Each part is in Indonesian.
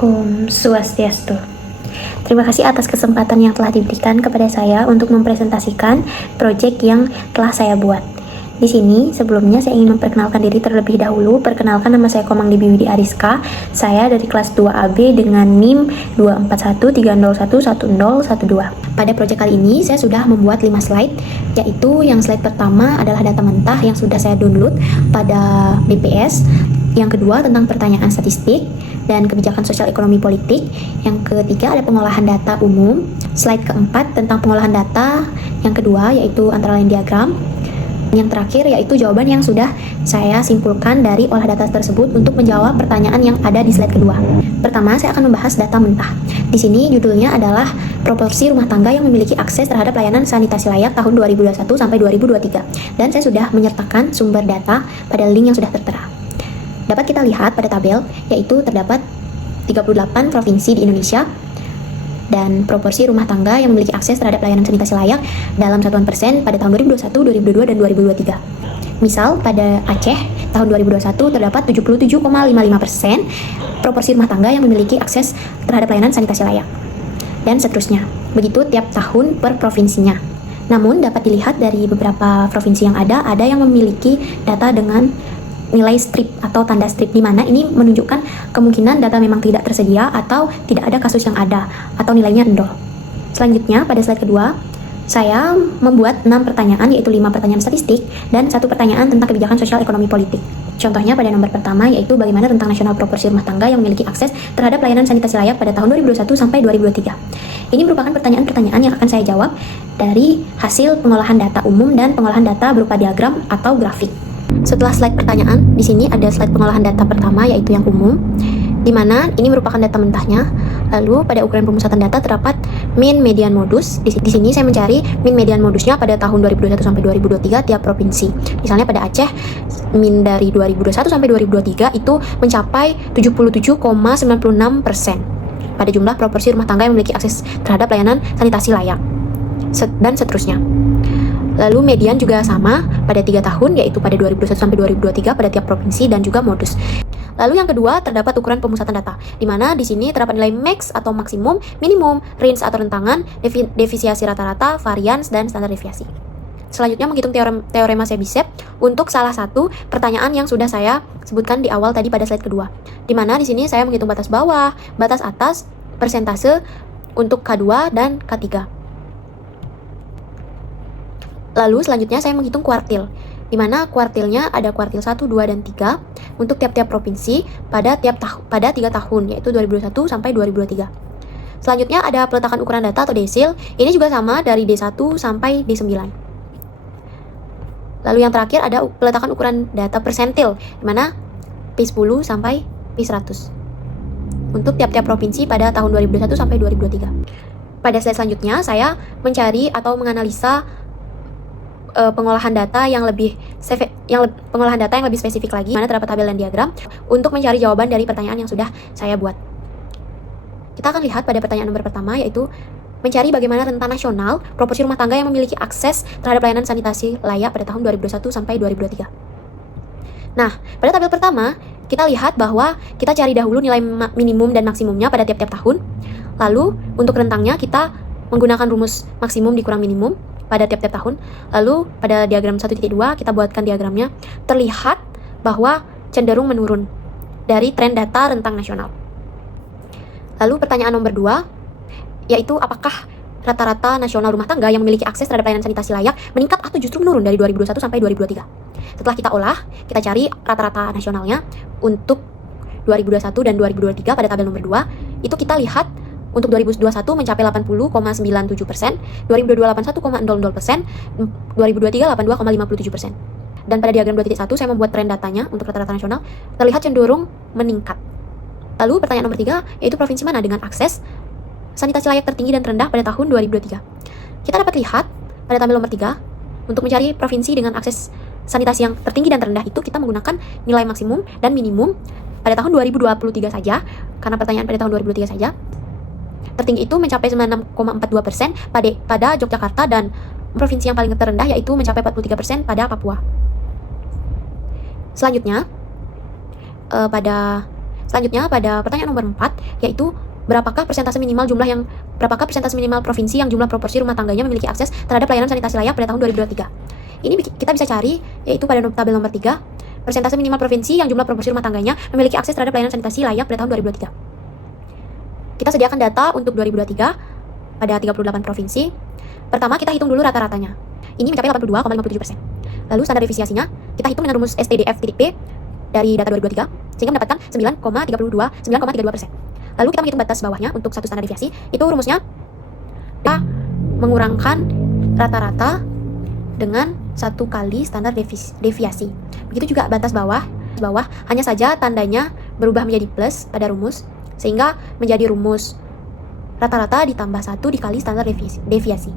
Om Swastiastu. Terima kasih atas kesempatan yang telah diberikan kepada saya untuk mempresentasikan proyek yang telah saya buat. Di sini, sebelumnya saya ingin memperkenalkan diri terlebih dahulu. Perkenalkan, nama saya Komang Dewi Widi Ariska. Saya dari kelas 2AB dengan NIM 24130111012. Pada proyek kali ini, saya sudah membuat 5 slide, yaitu yang slide pertama adalah data mentah yang sudah saya download pada BPS. Yang kedua tentang pertanyaan statistik dan kebijakan sosial ekonomi politik. Yang ketiga ada pengolahan data umum. Slide keempat tentang pengolahan data. Yang kedua yaitu antara lain diagram. Yang terakhir yaitu jawaban yang sudah saya simpulkan dari olah data tersebut untuk menjawab pertanyaan yang ada di slide kedua. Pertama, saya akan membahas data mentah. Di sini judulnya adalah proporsi rumah tangga yang memiliki akses terhadap layanan sanitasi layak tahun 2021 sampai 2023. Dan saya sudah menyertakan sumber data pada link yang sudah tertera. Dapat kita lihat pada tabel, yaitu terdapat 38 provinsi di Indonesia dan proporsi rumah tangga yang memiliki akses terhadap layanan sanitasi layak dalam satuan persen pada tahun 2021, 2022, dan 2023. Misal, pada Aceh tahun 2021 terdapat 77,55% proporsi rumah tangga yang memiliki akses terhadap layanan sanitasi layak. Dan seterusnya. Begitu tiap tahun per provinsinya. Namun, dapat dilihat dari beberapa provinsi yang ada yang memiliki data dengan nilai strip atau tanda strip, di mana ini menunjukkan kemungkinan data memang tidak tersedia atau tidak ada kasus yang ada atau nilainya 0. Selanjutnya pada slide kedua saya membuat 6 pertanyaan, yaitu 5 pertanyaan statistik dan 1 pertanyaan tentang kebijakan sosial ekonomi politik. Contohnya pada nomor pertama yaitu bagaimana tentang nasional proporsi rumah tangga yang memiliki akses terhadap layanan sanitasi layak pada tahun 2021 sampai 2023. Ini merupakan pertanyaan-pertanyaan yang akan saya jawab dari hasil pengolahan data umum dan pengolahan data berupa diagram atau grafik. Setelah slide pertanyaan, di sini ada slide pengolahan data pertama, yaitu yang umum, di mana ini merupakan data mentahnya. Lalu pada ukuran pemusatan data terdapat mean, median, modus. Di sini saya mencari mean, median, modusnya pada tahun 2021 sampai 2023 tiap provinsi. Misalnya pada Aceh, mean dari 2021 sampai 2023 itu mencapai 77,96% pada jumlah proporsi rumah tangga yang memiliki akses terhadap layanan sanitasi layak, dan seterusnya. Lalu median juga sama pada 3 tahun, yaitu pada 2021 sampai 2023 pada tiap provinsi dan juga modus. Lalu yang kedua terdapat ukuran pemusatan data, di mana di sini terdapat nilai max atau maksimum, minimum, range atau rentangan, defisiasi rata-rata, varians, dan standar deviasi. Selanjutnya menghitung teorema Chebyshev untuk salah satu pertanyaan yang sudah saya sebutkan di awal tadi pada slide kedua, di mana di sini saya menghitung batas bawah, batas atas, persentase untuk K2 dan K3. Lalu selanjutnya saya menghitung kuartil, di mana kuartilnya ada kuartil 1, 2, dan 3 untuk tiap-tiap provinsi pada 3 tahun, yaitu 2021 sampai 2023. Selanjutnya ada peletakan ukuran data atau desil, ini juga sama dari D1 sampai D9. Lalu yang terakhir ada peletakan ukuran data persentil, di mana P10 sampai P100 untuk tiap-tiap provinsi pada tahun 2021 sampai 2023. Pada slide selanjutnya saya mencari atau menganalisa pengolahan data yang lebih spesifik lagi, mana terdapat tabel dan diagram untuk mencari jawaban dari pertanyaan yang sudah saya buat. Kita akan lihat pada pertanyaan nomor pertama, yaitu mencari bagaimana rentang nasional proporsi rumah tangga yang memiliki akses terhadap layanan sanitasi layak pada tahun 2021 sampai 2023. Nah, pada tabel pertama kita lihat bahwa kita cari dahulu nilai minimum dan maksimumnya pada tiap-tiap tahun. Lalu untuk rentangnya kita menggunakan rumus maksimum dikurang minimum pada tiap-tiap tahun. Lalu pada diagram 1.2 kita buatkan diagramnya, terlihat bahwa cenderung menurun dari tren data rentang nasional. Lalu pertanyaan nomor 2, yaitu apakah rata-rata nasional rumah tangga yang memiliki akses terhadap layanan sanitasi layak meningkat atau justru menurun dari 2021 sampai 2023. Setelah kita olah, kita cari rata-rata nasionalnya untuk 2021 dan 2023 pada tabel nomor 2, itu kita lihat untuk 2021 mencapai 80,97%, 2022 81,00%, 2023 82,57%. Dan pada diagram 2.1 saya membuat tren datanya untuk rata-rata nasional, terlihat cenderung meningkat. Lalu pertanyaan nomor 3, yaitu provinsi mana dengan akses sanitasi layak tertinggi dan terendah pada tahun 2023. Kita dapat lihat pada tabel nomor 3, untuk mencari provinsi dengan akses sanitasi yang tertinggi dan terendah itu kita menggunakan nilai maksimum dan minimum pada tahun 2023 saja, karena pertanyaan pada tahun 2023 saja. Tertinggi itu mencapai 96,42% pada Yogyakarta, dan provinsi yang paling terendah yaitu mencapai 43% pada Papua. Selanjutnya pada Selanjutnya pada pertanyaan nomor 4, yaitu berapakah persentase minimal provinsi yang jumlah proporsi rumah tangganya memiliki akses terhadap layanan sanitasi layak pada tahun 2023. Ini kita bisa cari, yaitu pada tabel nomor 3, persentase minimal provinsi yang jumlah proporsi rumah tangganya memiliki akses terhadap layanan sanitasi layak pada tahun 2023. Kita sediakan data untuk 2023 pada 38 provinsi. Pertama, kita hitung dulu rata-ratanya. Ini mencapai 82,57%. Lalu standar deviasinya, kita hitung dengan rumus STDF-P dari data 2023, sehingga mendapatkan 9,32%. Lalu kita menghitung batas bawahnya untuk satu standar deviasi. Itu rumusnya kita mengurangkan rata-rata dengan satu kali standar deviasi. Begitu juga batas bawah hanya saja tandanya berubah menjadi plus pada rumus, sehingga menjadi rumus rata-rata ditambah 1 dikali standar deviasi.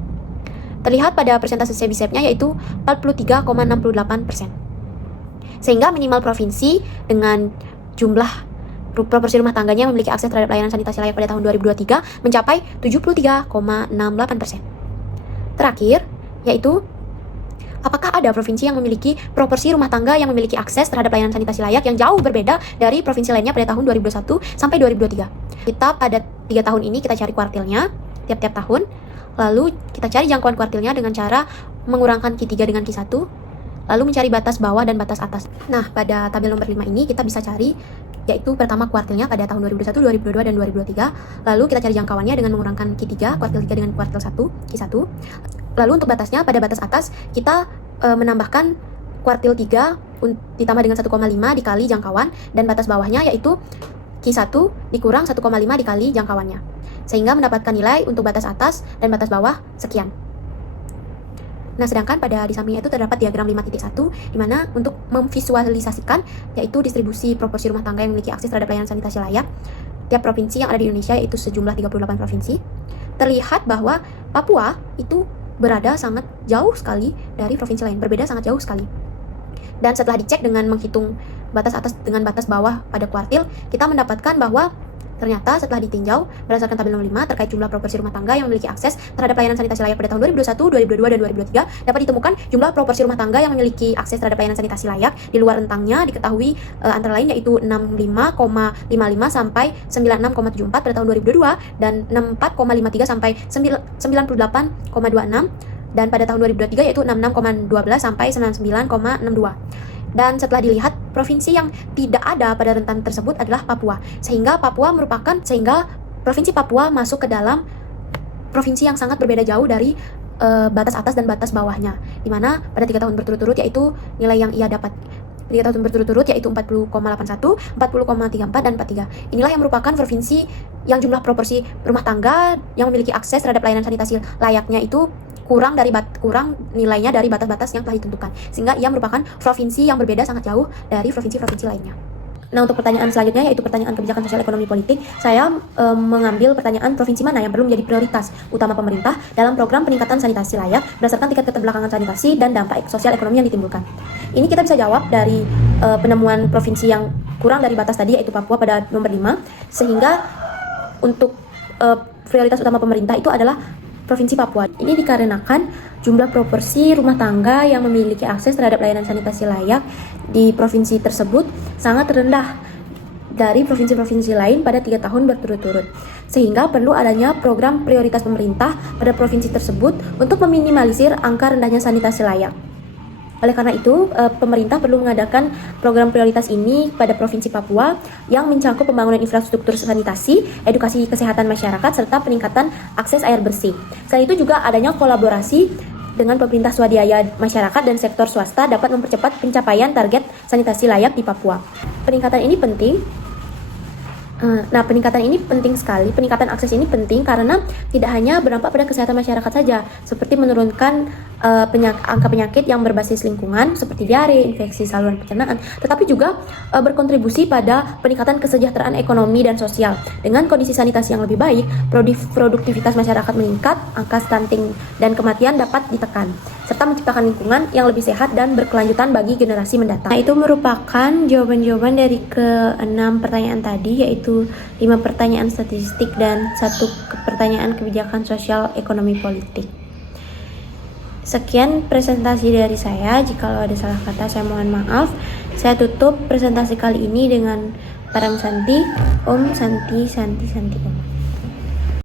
Terlihat pada persentase Sebisepnya yaitu 43,68%. Sehingga minimal provinsi dengan jumlah proporsi rumah tangganya yang memiliki akses terhadap layanan sanitasi layak pada tahun 2023 mencapai 73,68%. Terakhir, yaitu apakah ada provinsi yang memiliki proporsi rumah tangga yang memiliki akses terhadap layanan sanitasi layak yang jauh berbeda dari provinsi lainnya pada tahun 2021 sampai 2023. Kita pada 3 tahun ini kita cari kuartilnya tiap-tiap tahun, lalu kita cari jangkauan kuartilnya dengan cara mengurangkan Q3 dengan Q1, lalu mencari batas bawah dan batas atas. Nah, pada tabel nomor 5 ini kita bisa cari, yaitu pertama kuartilnya pada tahun 2021, 2022, dan 2023. Lalu kita cari jangkauannya dengan mengurangkan Q3, kuartil 3 dengan kuartil 1, Q1. Lalu untuk batasnya, pada batas atas kita menambahkan kuartil 3 ditambah dengan 1,5 dikali jangkauan, dan batas bawahnya yaitu Q1 dikurang 1,5 dikali jangkauannya, sehingga mendapatkan nilai untuk batas atas dan batas bawah sekian. Nah, sedangkan pada di sampingnya itu terdapat diagram 5.1, di mana untuk memvisualisasikan yaitu distribusi proporsi rumah tangga yang memiliki akses terhadap layanan sanitasi layak tiap provinsi yang ada di Indonesia, yaitu sejumlah 38 provinsi. Terlihat bahwa Papua itu berada sangat jauh sekali dari provinsi lain, berbeda sangat jauh sekali. Dan setelah dicek dengan menghitung batas atas dengan batas bawah pada kuartil, kita mendapatkan bahwa ternyata setelah ditinjau berdasarkan tabel nomor 5 terkait jumlah proporsi rumah tangga yang memiliki akses terhadap layanan sanitasi layak pada tahun 2021, 2022, dan 2023, dapat ditemukan jumlah proporsi rumah tangga yang memiliki akses terhadap layanan sanitasi layak di luar rentangnya diketahui antara lain yaitu 65,55 sampai 96,74 pada tahun 2022 dan 64,53 sampai 98,26, dan pada tahun 2023 yaitu 66,12 sampai 99,62. Dan setelah dilihat, provinsi yang tidak ada pada rentan tersebut adalah Papua. Sehingga provinsi Papua masuk ke dalam provinsi yang sangat berbeda jauh dari batas atas dan batas bawahnya. Di mana pada 3 tahun berturut-turut yaitu nilai yang ia dapat 3 tahun berturut-turut yaitu 40,81, 40,34, dan 43. Inilah yang merupakan provinsi yang jumlah proporsi rumah tangga yang memiliki akses terhadap layanan sanitasi layaknya itu kurang nilainya dari batas-batas yang telah ditentukan, sehingga ia merupakan provinsi yang berbeda sangat jauh dari provinsi-provinsi lainnya. Nah, untuk pertanyaan selanjutnya yaitu pertanyaan kebijakan sosial ekonomi politik, saya mengambil pertanyaan provinsi mana yang perlu menjadi prioritas utama pemerintah dalam program peningkatan sanitasi layak berdasarkan tingkat keterbelakangan sanitasi dan dampak sosial ekonomi yang ditimbulkan. Ini kita bisa jawab dari penemuan provinsi yang kurang dari batas tadi yaitu Papua pada nomor 5, sehingga untuk prioritas utama pemerintah itu adalah Provinsi Papua. Ini dikarenakan jumlah proporsi rumah tangga yang memiliki akses terhadap layanan sanitasi layak di provinsi tersebut sangat rendah dari provinsi-provinsi lain pada 3 tahun berturut-turut. Sehingga perlu adanya program prioritas pemerintah pada provinsi tersebut untuk meminimalisir angka rendahnya sanitasi layak. Oleh karena itu, pemerintah perlu mengadakan program prioritas ini pada Provinsi Papua yang mencakup pembangunan infrastruktur sanitasi, edukasi kesehatan masyarakat, serta peningkatan akses air bersih. Selain itu juga adanya kolaborasi dengan pemerintah swadaya masyarakat dan sektor swasta dapat mempercepat pencapaian target sanitasi layak di Papua. Peningkatan ini penting. Peningkatan ini penting sekali. Peningkatan akses ini penting karena tidak hanya berdampak pada kesehatan masyarakat saja, seperti menurunkan angka penyakit yang berbasis lingkungan seperti diare, infeksi saluran pencernaan, tetapi juga berkontribusi pada peningkatan kesejahteraan ekonomi dan sosial. Dengan kondisi sanitasi yang lebih baik, produktivitas masyarakat meningkat, angka stunting dan kematian dapat ditekan, serta menciptakan lingkungan yang lebih sehat dan berkelanjutan bagi generasi mendatang. Nah, itu merupakan jawaban-jawaban dari ke-6 pertanyaan tadi, yaitu 5 pertanyaan statistik dan 1 pertanyaan kebijakan sosial ekonomi politik. Sekian presentasi dari saya. Jika ada salah kata, saya mohon maaf. Saya tutup presentasi kali ini dengan Param Santi, Om Santi Santi Santi Om.